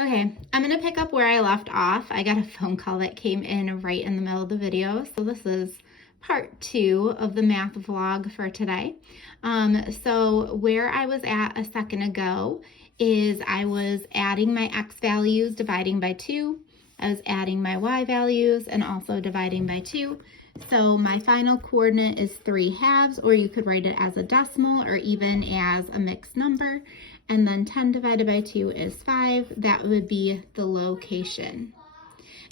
Okay, I'm going to pick up where I left off. I got a phone call that came in right in the middle of the video. So this is part 2 of the math vlog for today. So where I was at a second ago is I was adding my x values, dividing by 2. I was adding my y values and also dividing by 2. So my final coordinate is 3/2, or you could write it as a decimal or even as a mixed number. And then 10 divided by 2 is 5. That would be the location.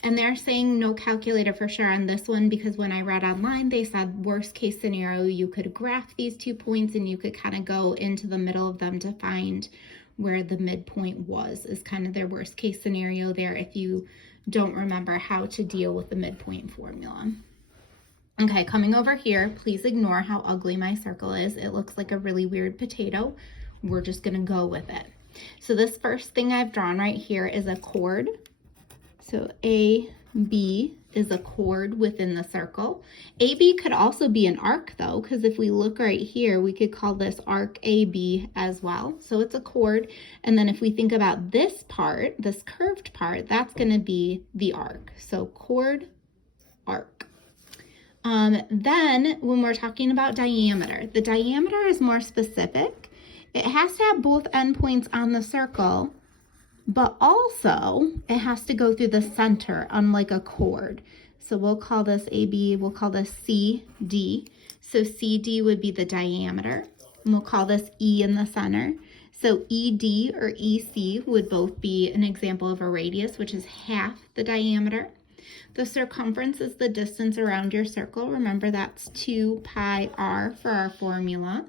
And they're saying no calculator for sure on this one because when I read online, they said worst case scenario, you could graph these 2 points and you could kind of go into the middle of them to find where the midpoint was, is kind of their worst case scenario there if you don't remember how to deal with the midpoint formula. Okay, coming over here, please ignore how ugly my circle is. It looks like a really weird potato. We're just gonna go with it. So this first thing I've drawn right here is a chord. So AB is a chord within the circle. AB could also be an arc though, because if we look right here, we could call this arc AB as well. So it's a chord. And then if we think about this part, this curved part, that's gonna be the arc. So chord, arc. Then when we're talking about diameter, the diameter is more specific. It has to have both endpoints on the circle, but also it has to go through the center, unlike a chord. So we'll call this AB, we'll call this CD. So CD would be the diameter, and we'll call this E in the center. So ED or EC would both be an example of a radius, which is half the diameter. The circumference is the distance around your circle. Remember, that's 2 pi r for our formula.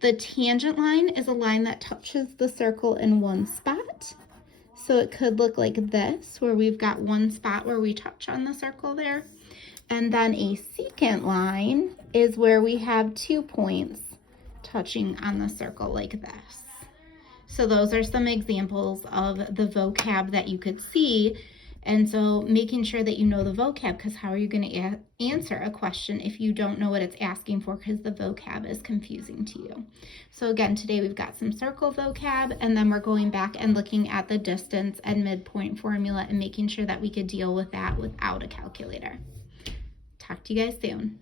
The tangent line is a line that touches the circle in one spot. So it could look like this, where we've got one spot where we touch on the circle there. And then a secant line is where we have 2 points touching on the circle like this. So those are some examples of the vocab that you could see. And so making sure that you know the vocab, because how are you going to answer a question if you don't know what it's asking for, because the vocab is confusing to you. So again, today we've got some circle vocab, and then we're going back and looking at the distance and midpoint formula and making sure that we could deal with that without a calculator. Talk to you guys soon.